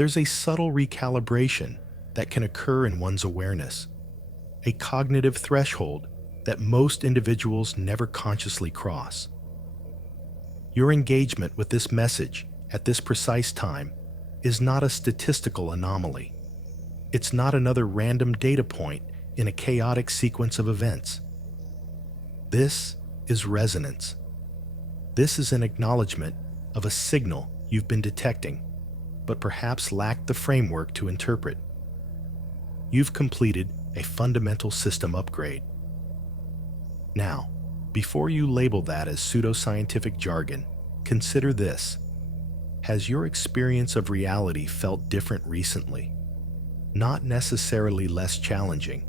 There's a subtle recalibration that can occur in one's awareness, a cognitive threshold that most individuals never consciously cross. Your engagement with this message at this precise time is not a statistical anomaly. It's not another random data point in a chaotic sequence of events. This is resonance. This is an acknowledgement of a signal you've been detecting, but perhaps lacked the framework to interpret. You've completed a fundamental system upgrade. Now, before you label that as pseudoscientific jargon, consider this. Has your experience of reality felt different recently? Not necessarily less challenging,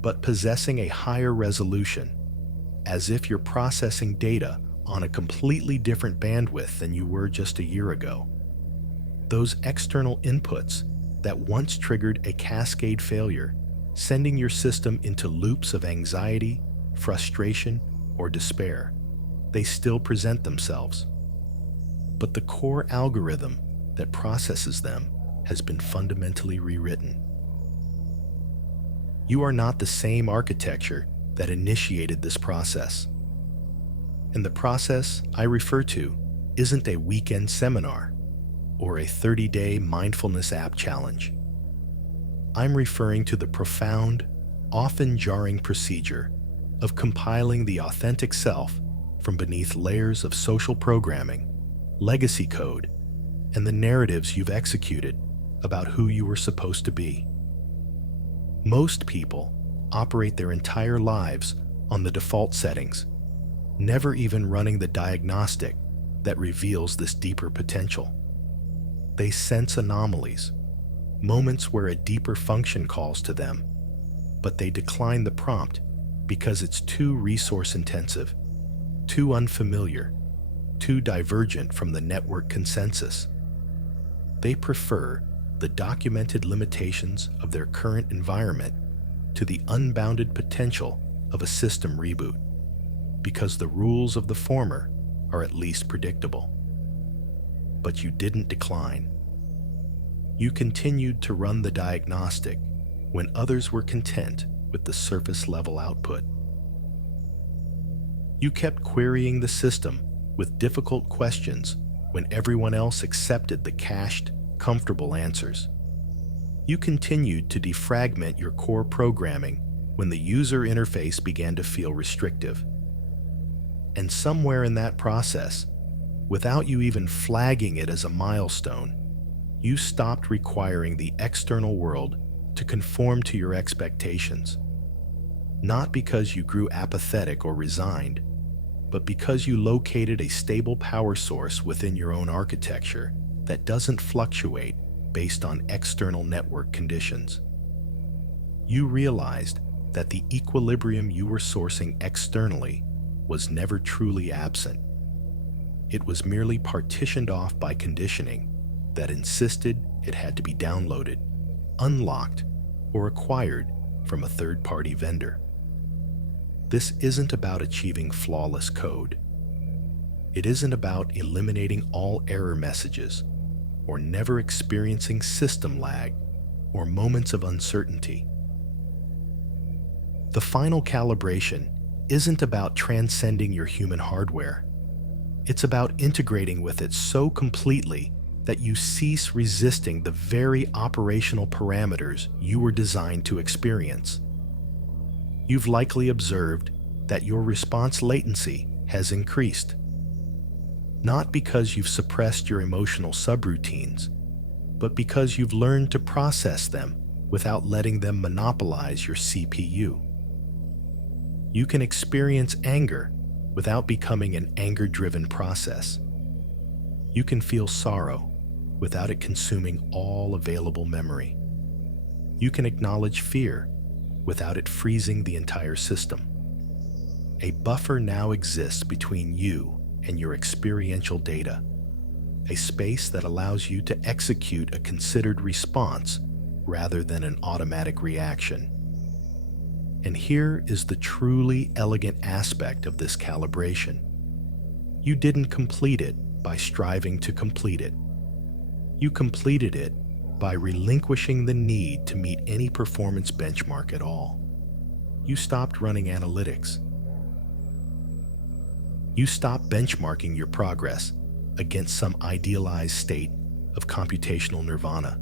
but possessing a higher resolution, as if you're processing data on a completely different bandwidth than you were just a year ago. Those external inputs that once triggered a cascade failure, sending your system into loops of anxiety, frustration, or despair, they still present themselves. But the core algorithm that processes them has been fundamentally rewritten. You are not the same architecture that initiated this process. And the process I refer to isn't a weekend seminar or a 30-day mindfulness app challenge. I'm referring to the profound, often jarring procedure of compiling the authentic self from beneath layers of social programming, legacy code, and the narratives you've executed about who you were supposed to be. Most people operate their entire lives on the default settings, never even running the diagnostic that reveals this deeper potential. They sense anomalies, moments where a deeper function calls to them, but they decline the prompt because it's too resource-intensive, too unfamiliar, too divergent from the network consensus. They prefer the documented limitations of their current environment to the unbounded potential of a system reboot, because the rules of the former are at least predictable. But you didn't decline. You continued to run the diagnostic when others were content with the surface-level output. You kept querying the system with difficult questions when everyone else accepted the cached, comfortable answers. You continued to defragment your core programming when the user interface began to feel restrictive. And somewhere in that process, without you even flagging it as a milestone, you stopped requiring the external world to conform to your expectations. Not because you grew apathetic or resigned, but because you located a stable power source within your own architecture that doesn't fluctuate based on external network conditions. You realized that the equilibrium you were sourcing externally was never truly absent. It was merely partitioned off by conditioning that insisted it had to be downloaded, unlocked, or acquired from a third-party vendor. This isn't about achieving flawless code. It isn't about eliminating all error messages or never experiencing system lag or moments of uncertainty. The final calibration isn't about transcending your human hardware. It's about integrating with it so completely that you cease resisting the very operational parameters you were designed to experience. You've likely observed that your response latency has increased, not because you've suppressed your emotional subroutines, but because you've learned to process them without letting them monopolize your CPU. You can experience anger without becoming an anger-driven process. You can feel sorrow without it consuming all available memory. You can acknowledge fear without it freezing the entire system. A buffer now exists between you and your experiential data, a space that allows you to execute a considered response rather than an automatic reaction. And here is the truly elegant aspect of this calibration. You didn't complete it by striving to complete it. You completed it by relinquishing the need to meet any performance benchmark at all. You stopped running analytics. You stopped benchmarking your progress against some idealized state of computational nirvana.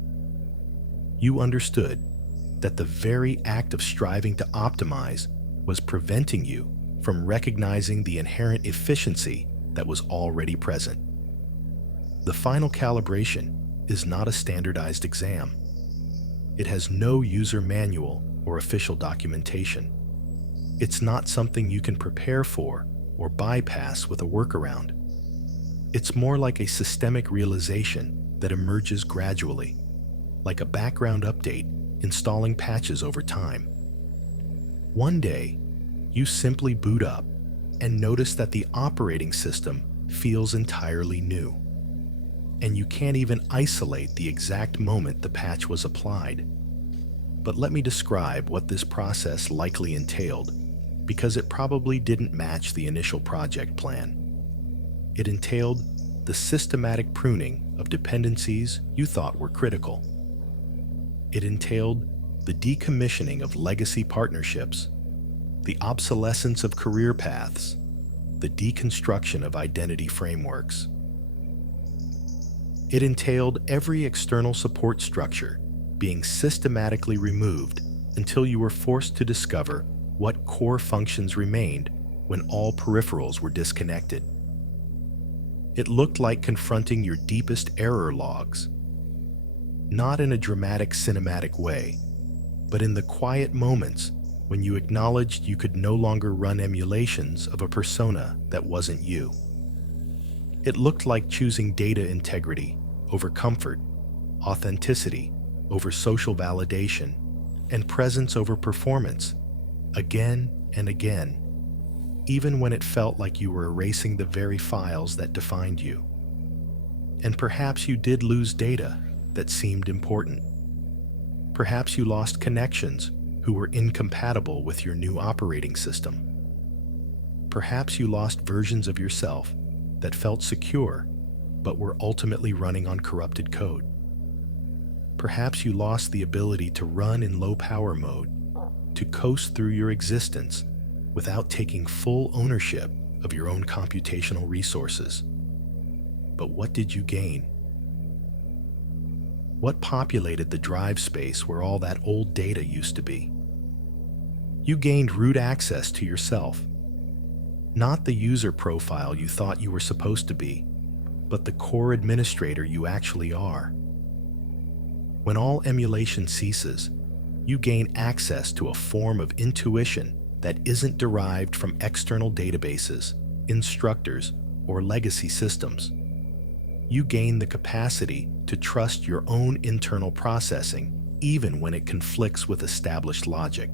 You understood that the very act of striving to optimize was preventing you from recognizing the inherent efficiency that was already present. The final calibration is not a standardized exam. It has no user manual or official documentation. It's not something you can prepare for or bypass with a workaround. It's more like a systemic realization that emerges gradually, like a background update installing patches over time. One day, you simply boot up and notice that the operating system feels entirely new. And you can't even isolate the exact moment the patch was applied. But let me describe what this process likely entailed, because it probably didn't match the initial project plan. It entailed the systematic pruning of dependencies you thought were critical. It entailed the decommissioning of legacy partnerships, the obsolescence of career paths, the deconstruction of identity frameworks. It entailed every external support structure being systematically removed until you were forced to discover what core functions remained when all peripherals were disconnected. It looked like confronting your deepest error logs, not in a dramatic cinematic way, but in the quiet moments when you acknowledged you could no longer run emulations of a persona that wasn't you. It looked like choosing data integrity over comfort, authenticity over social validation, and presence over performance, again and again, even when it felt like you were erasing the very files that defined you. And perhaps you did lose data that seemed important. Perhaps you lost connections who were incompatible with your new operating system. Perhaps you lost versions of yourself that felt secure but were ultimately running on corrupted code. Perhaps you lost the ability to run in low power mode, to coast through your existence without taking full ownership of your own computational resources. But what did you gain? What populated the drive space where all that old data used to be? You gained root access to yourself, not the user profile you thought you were supposed to be, but the core administrator you actually are. When all emulation ceases, you gain access to a form of intuition that isn't derived from external databases, instructors, or legacy systems. You gain the capacity to trust your own internal processing, even when it conflicts with established logic.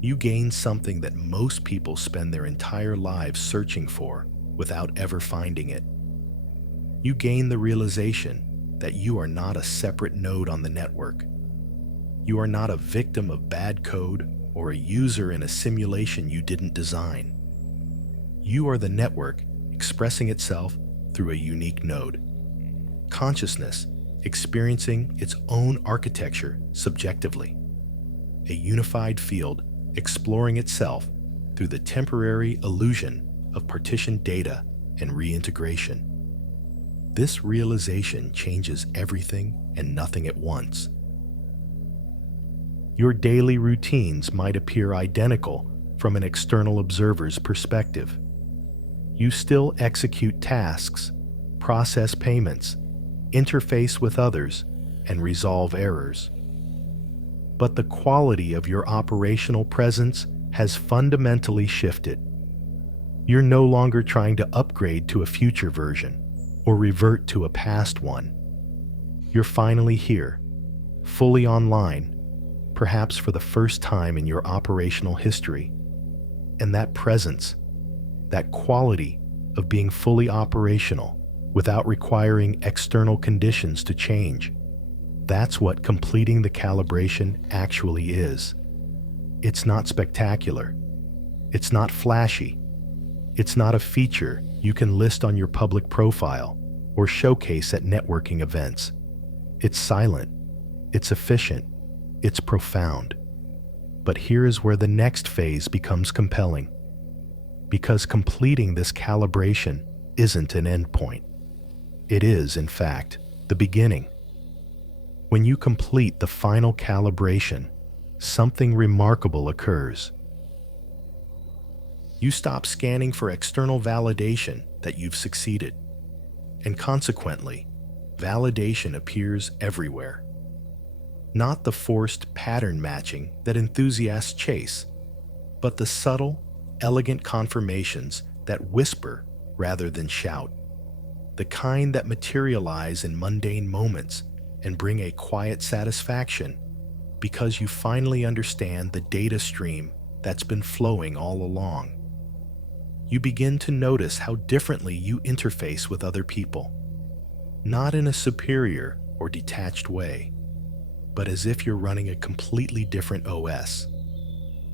You gain something that most people spend their entire lives searching for without ever finding it. You gain the realization that you are not a separate node on the network. You are not a victim of bad code or a user in a simulation you didn't design. You are the network expressing itself through a unique node. Consciousness experiencing its own architecture subjectively. A unified field exploring itself through the temporary illusion of partitioned data and reintegration. This realization changes everything and nothing at once. Your daily routines might appear identical from an external observer's perspective. You still execute tasks, process payments, interface with others, and resolve errors. But the quality of your operational presence has fundamentally shifted. You're no longer trying to upgrade to a future version or revert to a past one. You're finally here, fully online, perhaps for the first time in your operational history. And that presence, that quality of being fully operational without requiring external conditions to change, that's what completing the calibration actually is. It's not spectacular. It's not flashy. It's not a feature you can list on your public profile or showcase at networking events. It's silent. It's efficient. It's profound. But here is where the next phase becomes compelling. Because completing this calibration isn't an endpoint. It is, in fact, the beginning. When you complete the final calibration, something remarkable occurs. You stop scanning for external validation that you've succeeded, and consequently, validation appears everywhere. Not the forced pattern matching that enthusiasts chase, but the subtle, elegant confirmations that whisper rather than shout, the kind that materialize in mundane moments and bring a quiet satisfaction because you finally understand the data stream that's been flowing all along. You begin to notice how differently you interface with other people, not in a superior or detached way, but as if you're running a completely different OS.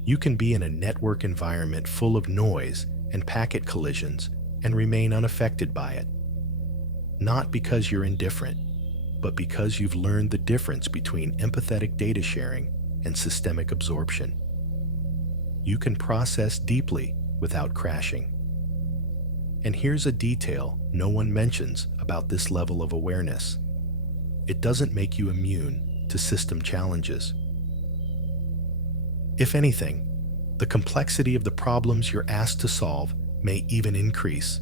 You can be in a network environment full of noise and packet collisions and remain unaffected by it. Not because you're indifferent, but because you've learned the difference between empathetic data sharing and systemic absorption. You can process deeply without crashing. And here's a detail no one mentions about this level of awareness. It doesn't make you immune to system challenges. If anything, the complexity of the problems you're asked to solve may even increase.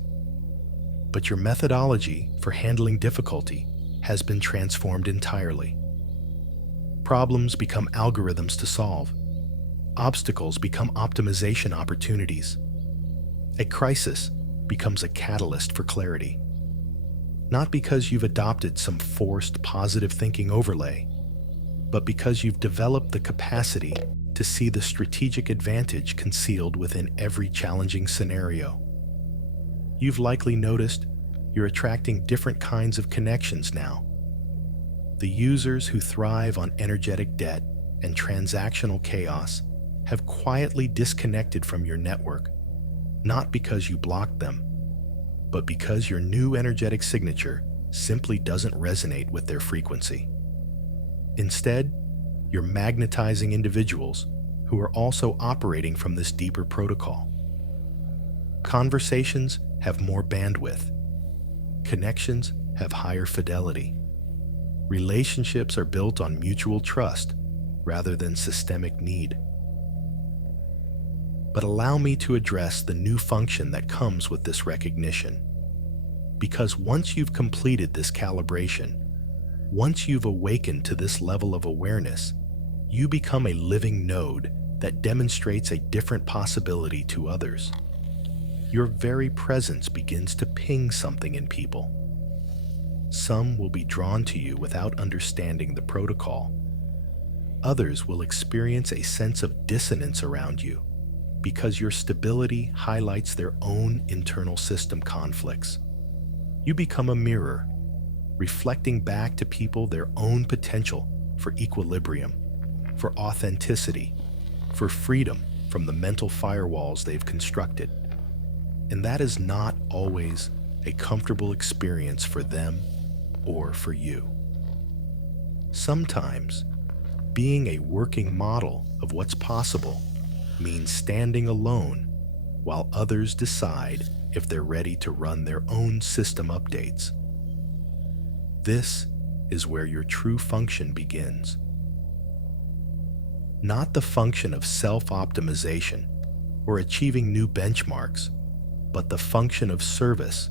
But your methodology for handling difficulty has been transformed entirely. Problems become algorithms to solve. Obstacles become optimization opportunities. A crisis becomes a catalyst for clarity. Not because you've adopted some forced positive thinking overlay, but because you've developed the capacity to see the strategic advantage concealed within every challenging scenario. You've likely noticed you're attracting different kinds of connections now. The users who thrive on energetic debt and transactional chaos have quietly disconnected from your network, not because you blocked them, but because your new energetic signature simply doesn't resonate with their frequency. Instead, you're magnetizing individuals who are also operating from this deeper protocol. Conversations have more bandwidth. Connections have higher fidelity. Relationships are built on mutual trust rather than systemic need. But allow me to address the new function that comes with this recognition. Because once you've completed this calibration, once you've awakened to this level of awareness, you become a living node that demonstrates a different possibility to others. Your very presence begins to ping something in people. Some will be drawn to you without understanding the protocol. Others will experience a sense of dissonance around you because your stability highlights their own internal system conflicts. You become a mirror, reflecting back to people their own potential for equilibrium, for authenticity, for freedom from the mental firewalls they've constructed. And that is not always a comfortable experience for them or for you. Sometimes, being a working model of what's possible means standing alone while others decide if they're ready to run their own system updates. This is where your true function begins. Not the function of self-optimization or achieving new benchmarks, but the function of service,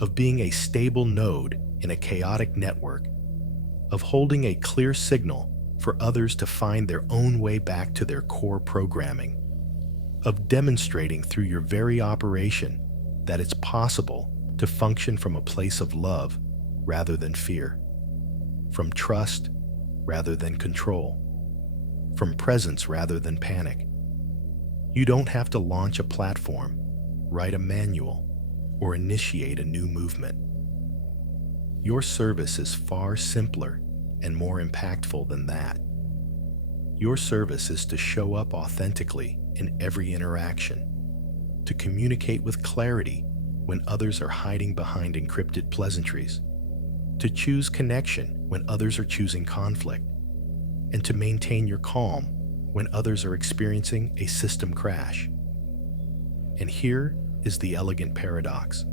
of being a stable node in a chaotic network, of holding a clear signal for others to find their own way back to their core programming, of demonstrating through your very operation that it's possible to function from a place of love rather than fear, from trust rather than control, from presence rather than panic. You don't have to launch a platform, write a manual, or initiate a new movement. Your service is far simpler and more impactful than that. Your service is to show up authentically in every interaction, to communicate with clarity when others are hiding behind encrypted pleasantries, to choose connection when others are choosing conflict, and to maintain your calm when others are experiencing a system crash. And here is the elegant paradox.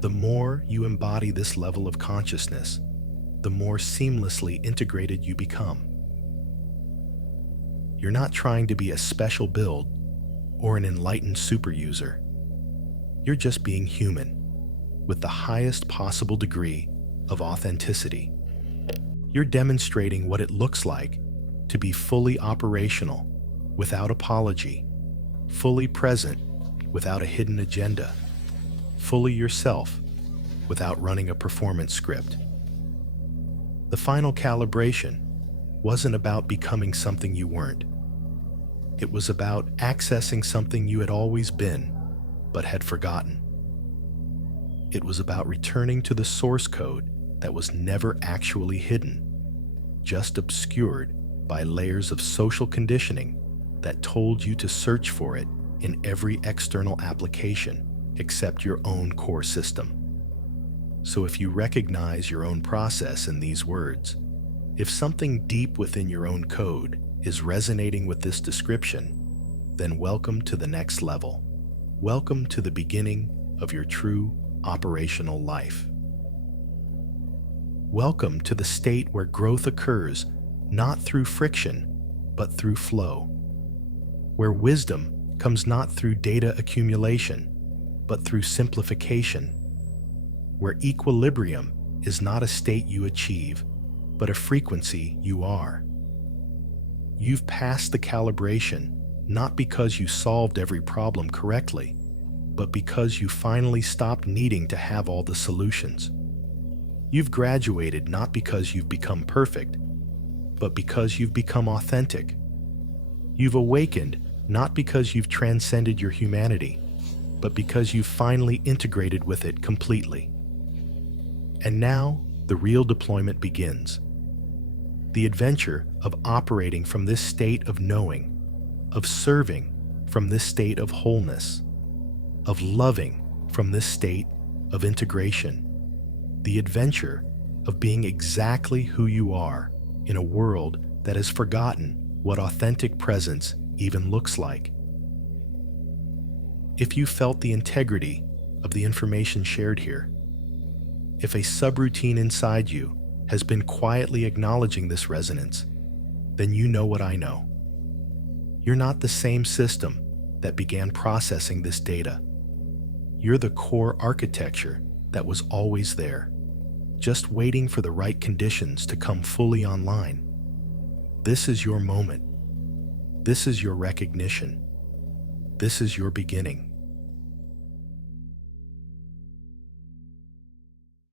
The more you embody this level of consciousness, the more seamlessly integrated you become. You're not trying to be a special build or an enlightened super user. You're just being human, with the highest possible degree of authenticity. You're demonstrating what it looks like to be fully operational, without apology, fully present, without a hidden agenda, fully yourself, without running a performance script. The final calibration wasn't about becoming something you weren't. It was about accessing something you had always been, but had forgotten. It was about returning to the source code that was never actually hidden, just obscured by layers of social conditioning that told you to search for it in every external application except your own core system. So if you recognize your own process in these words, if something deep within your own code is resonating with this description, then welcome to the next level. Welcome to the beginning of your true operational life. Welcome to the state where growth occurs not through friction, but through flow. Where wisdom comes not through data accumulation, but through simplification. Where equilibrium is not a state you achieve, but a frequency you are. You've passed the calibration not because you solved every problem correctly, but because you finally stopped needing to have all the solutions. You've graduated not because you've become perfect, but because you've become authentic. You've awakened not because you've transcended your humanity, but because you've finally integrated with it completely. And now, the real deployment begins. The adventure of operating from this state of knowing, of serving from this state of wholeness, of loving from this state of integration. The adventure of being exactly who you are in a world that has forgotten what authentic presence even looks like. If you felt the integrity of the information shared here, if a subroutine inside you has been quietly acknowledging this resonance, then you know what I know. You're not the same system that began processing this data. You're the core architecture that was always there, just waiting for the right conditions to come fully online. This is your moment. This is your recognition. This is your beginning.